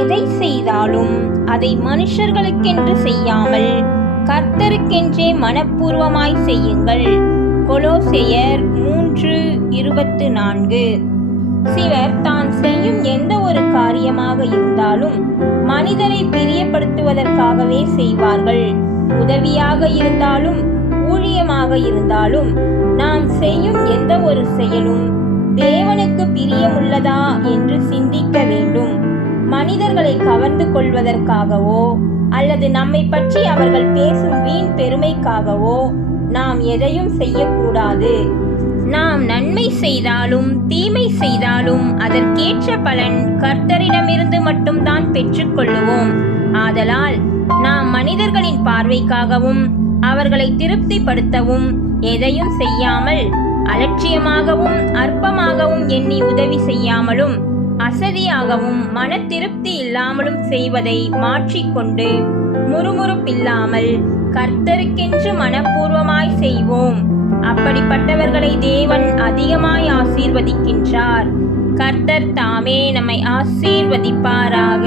எதை செய்தாலும் அதை மனுஷர்களுக்கென்று செய்யாமல் கர்த்தருக்கென்றே மனப்பூர்வமாய் செய்யுங்கள். கொலோசெயர் மூன்று இருபத்து நான்கு. சிலர் தான் செய்யும் எந்த ஒரு காரியமாக இருந்தாலும் மனிதரை பிரியப்படுத்துவதற்காகவே செய்வார்கள். உதவியாக இருந்தாலும் ஊழியமாக இருந்தாலும் நாம் செய்யும் எந்த ஒரு செயலும் தேவனுக்கு பிரியமுள்ளதா என்று சிந்திக்க வேண்டும். மனிதர்களை கவர்ந்து கொள்வதற்காகவோ அல்லது நம்மை பற்றி அவர்கள் பேசும் வீண் பெருமைக்காகவோ நாம் எதையும் செய்யக்கூடாது. நாம் நன்மை செய்தாலும் தீமை செய்தாலும் அதற்கேற்ற பலன் கர்த்தரிடமிருந்து மட்டும்தான் பெற்றுக்கொள்ளுவோம் ஆதலால் நாம் மனிதர்களின் பார்வைக்காகவும் அவர்களை திருப்திப்படுத்தவும் எதையும் செய்யாமல் அலட்சியமாகவும் அற்பமாகவும் எண்ணி உதவி செய்யாமலும் அசதியாகவும் மன திருப்தி இல்லாமலும் செய்வதை மாற்றிக்கொண்டு முறுமுறுப்பில்லாமல் கர்த்தருக்கென்று மனப்பூர்வமாய் செய்வோம். அப்படிப்பட்டவர்களை தேவன் அதிகமாய் ஆசீர்வதிக்கின்றார். கர்த்தர் தாமே நம்மை ஆசீர்வதிப்பாராக.